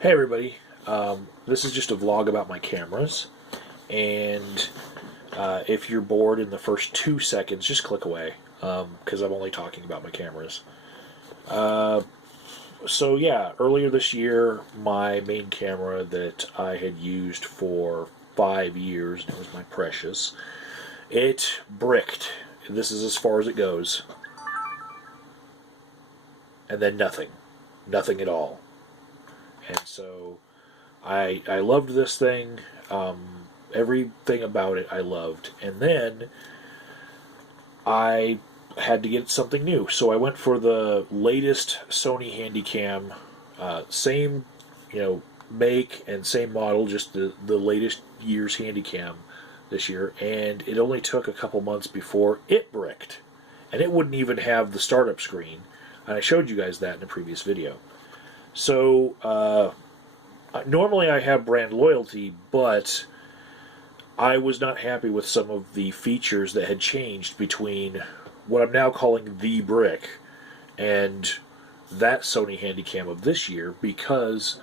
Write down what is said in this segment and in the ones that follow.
Hey everybody, this is just a vlog about my cameras, and if you're bored in the first 2 seconds, just click away, because I'm only talking about my cameras. So yeah, earlier this year, my main camera that I had used for 5 years, and it was my Precious, it bricked. This is as far as it goes, and then nothing. Nothing at all. And so I loved this thing. Everything about it I loved. And then I had to get something new. So I went for the latest Sony Handycam, same, make and same model, just the latest year's Handycam this year. And it only took a couple months before it bricked. And it wouldn't even have the startup screen. And I showed you guys that in a previous video. So, normally I have brand loyalty, but I was not happy with some of the features that had changed between what I'm now calling the brick and that Sony Handycam of this year, because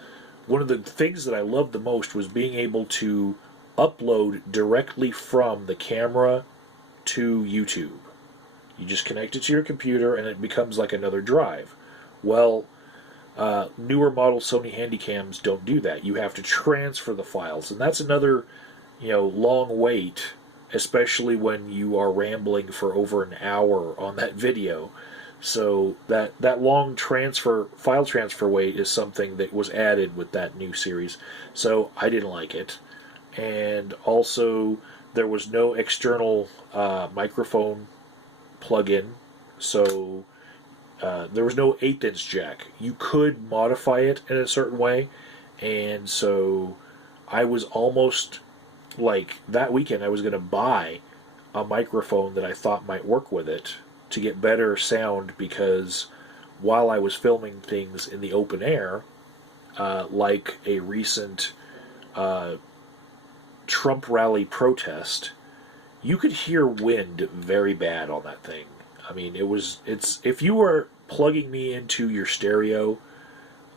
one of the things that I loved the most was being able to upload directly from the camera to YouTube. You just connect it to your computer and it becomes like another drive. Well, newer model Sony Handycams don't do that. You have to transfer the files, and that's another, long wait, especially when you are rambling for over an hour on that video. So that long file transfer wait is something that was added with that new series. So I didn't like it, and also there was no external microphone plug-in, so there was no 1/8 inch jack. You could modify it in a certain way, and so I was almost like that weekend I was going to buy a microphone that I thought might work with it to get better sound, because while I was filming things in the open air, like a recent Trump rally protest, you could hear wind very bad on that thing. I mean, it's if you were plugging me into your stereo,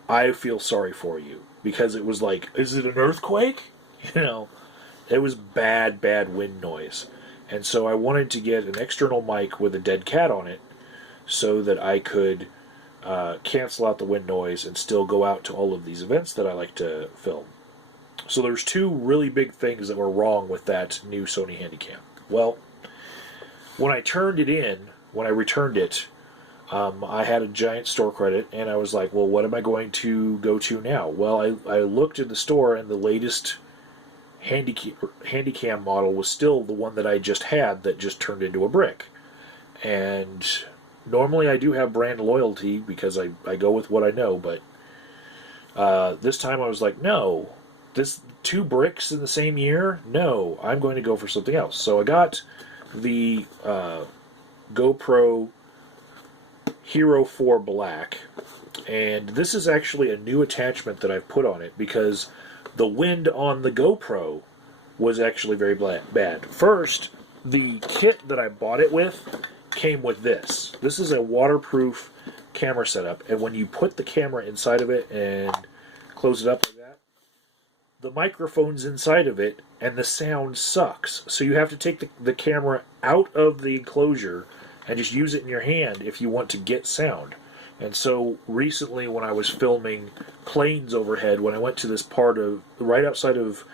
I feel sorry for you, because it was like, is it an earthquake? You know, it was bad wind noise. And so I wanted to get an external mic with a dead cat on it so that I could cancel out the wind noise and still go out to all of these events that I like to film. So there's two really big things that were wrong with that new Sony Handycam. Well, when I returned it, I had a giant store credit, and I was like, well, what am I going to go to now? Well, I looked in the store, and the latest Handycam model was still the one that I just had that just turned into a brick. And normally I do have brand loyalty because I go with what I know, but this time I was like, no, this 2 bricks in the same year? No, I'm going to go for something else. So I got the GoPro Hero 4 Black, and this is actually a new attachment that I've put on it because the wind on the GoPro was actually very bad. First, the kit that I bought it with came with this. This is a waterproof camera setup, and when you put the camera inside of it and close it up like that, the microphone's inside of it, and the sound sucks. So you have to take the camera out of the enclosure and just use it in your hand if you want to get sound. And so recently when I was filming planes overhead, when I went to this part of, right outside of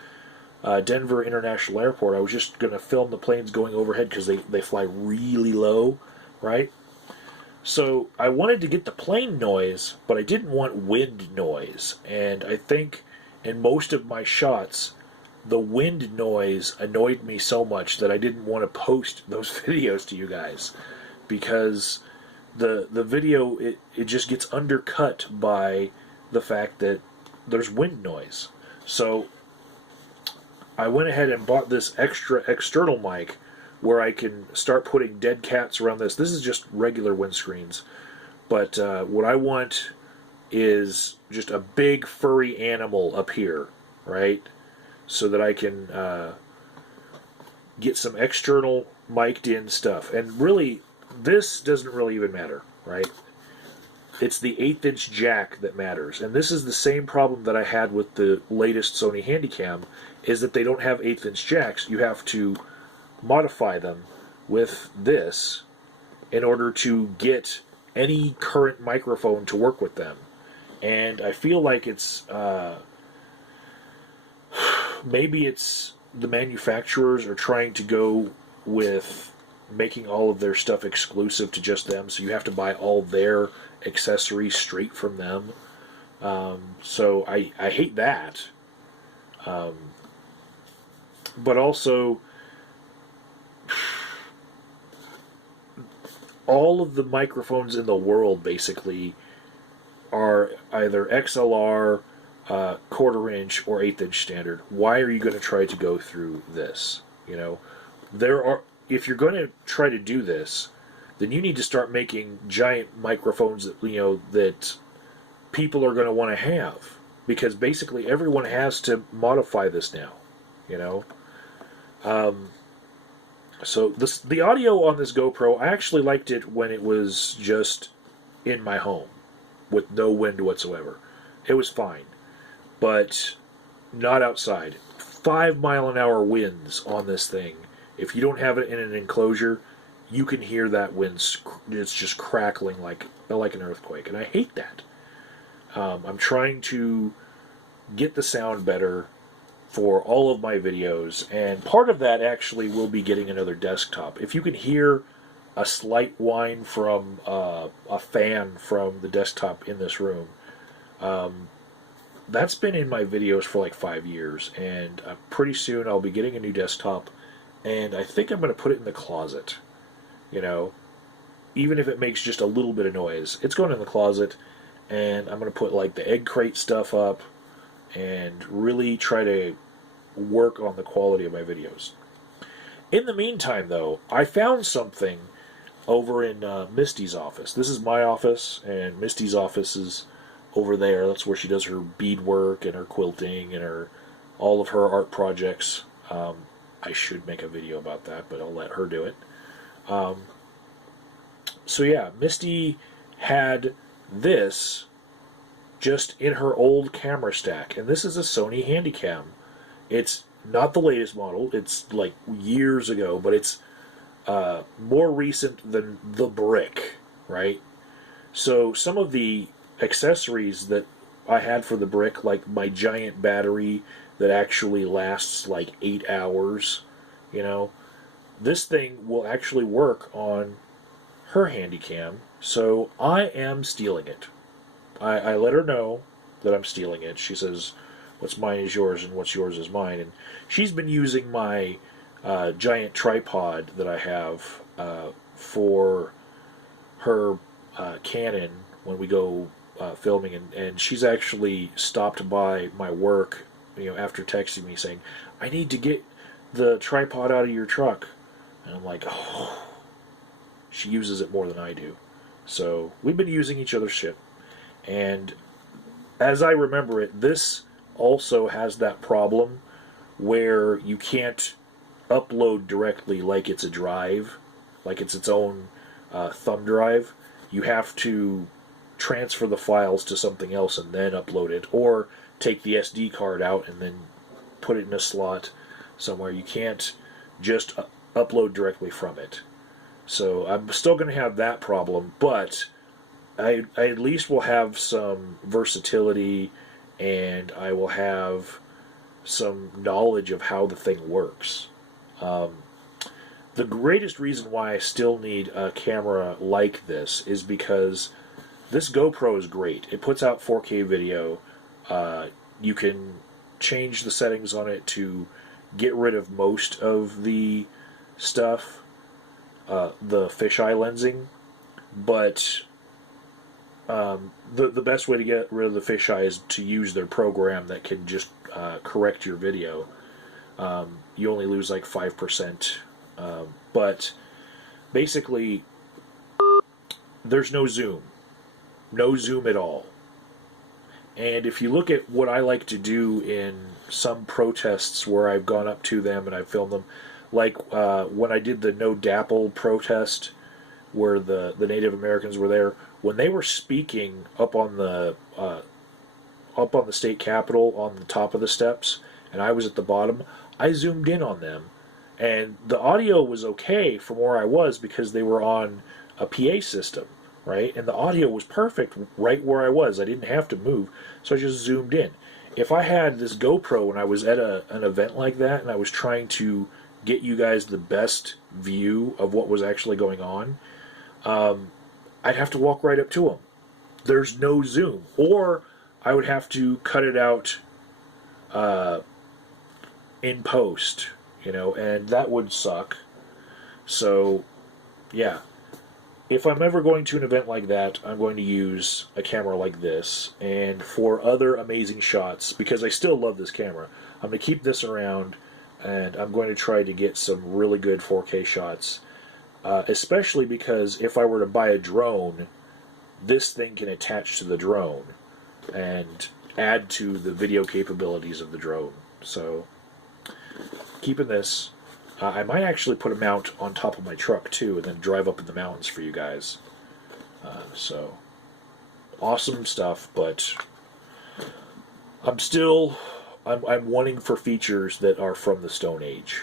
Denver International Airport, I was just going to film the planes going overhead because they fly really low, right? So I wanted to get the plane noise, but I didn't want wind noise. And I think in most of my shots, the wind noise annoyed me so much that I didn't want to post those videos to you guys, because the video, it just gets undercut by the fact that there's wind noise. So I went ahead and bought this extra external mic where I can start putting dead cats around this. This is just regular windscreens, but what I want is just a big furry animal up here, right? So that I can get some external mic'd in stuff. And really, this doesn't really even matter, right? it's the 1/8" jack that matters. And this is the same problem that I had with the latest Sony Handycam, is that they don't have 1/8" jacks. You have to modify them with this in order to get any current microphone to work with them. And I feel like it's maybe it's the manufacturers are trying to go with making all of their stuff exclusive to just them, so you have to buy all their accessories straight from them. So I hate that. But also, all of the microphones in the world basically are either XLR, 1/4" or 1/8" standard. Why are you going to try to go through this? You know, if you're going to try to do this, then you need to start making giant microphones that that people are going to want to have, because basically everyone has to modify this now. You know, so the audio on this GoPro, I actually liked it when it was just in my home with no wind whatsoever. It was fine, but not outside. 5-mile-an-hour winds on this thing. If you don't have it in an enclosure, you can hear that wind. It's just crackling like an earthquake, and I hate that. I'm trying to get the sound better for all of my videos, and part of that actually will be getting another desktop. If you can hear a slight whine from a fan from the desktop in this room, that's been in my videos for like 5 years, and pretty soon I'll be getting a new desktop, and I think I'm going to put it in the closet. You know, even if it makes just a little bit of noise, it's going in the closet, and I'm going to put like the egg crate stuff up and really try to work on the quality of my videos. In the meantime, though, I found something over in Misty's office. This is my office, and Misty's office is over there. That's where she does her beadwork and her quilting and all of her art projects. I should make a video about that, but I'll let her do it. So yeah, Misty had this just in her old camera stack, and this is a Sony Handycam. It's not the latest model, it's like years ago, but it's more recent than the brick, right? So some of the accessories that I had for the brick, like my giant battery that actually lasts like 8 hours, this thing will actually work on her Handycam, so I am stealing it. I let her know that I'm stealing it. She says, what's mine is yours and what's yours is mine. And she's been using my giant tripod that I have for her Canon when we go filming. And she's actually stopped by my work, after texting me saying, I need to get the tripod out of your truck. And I'm like, oh, she uses it more than I do. So we've been using each other's shit. And as I remember it, this also has that problem where you can't upload directly like it's a drive, like it's its own thumb drive. You have to transfer the files to something else and then upload it, or take the SD card out and then put it in a slot somewhere. You can't just upload directly from it. So I'm still going to have that problem, but I at least will have some versatility, and I will have some knowledge of how the thing works. The greatest reason why I still need a camera like this is because this GoPro is great. It puts out 4K video. You can change the settings on it to get rid of most of the stuff, the fisheye lensing, but the best way to get rid of the fisheye is to use their program that can just correct your video. You only lose like 5%, but basically there's no zoom at all. And if you look at what I like to do in some protests where I've gone up to them and I've filmed them, like when I did the No Dapple protest where the Native Americans were there, when they were speaking up on the state capitol on the top of the steps, and I was at the bottom, I zoomed in on them, and the audio was okay from where I was because they were on a PA system, right? And the audio was perfect right where I was. I didn't have to move, so I just zoomed in. If I had this GoPro and I was at an event like that and I was trying to get you guys the best view of what was actually going on, I'd have to walk right up to them. There's no zoom. Or I would have to cut it out in post, and that would suck. So, yeah. If I'm ever going to an event like that, I'm going to use a camera like this. And for other amazing shots, because I still love this camera, I'm going to keep this around, and I'm going to try to get some really good 4K shots. Especially because if I were to buy a drone, this thing can attach to the drone and add to the video capabilities of the drone. So, keeping this. I might actually put a mount on top of my truck too, and then drive up in the mountains for you guys. So, awesome stuff, but I'm wanting for features that are from the Stone Age.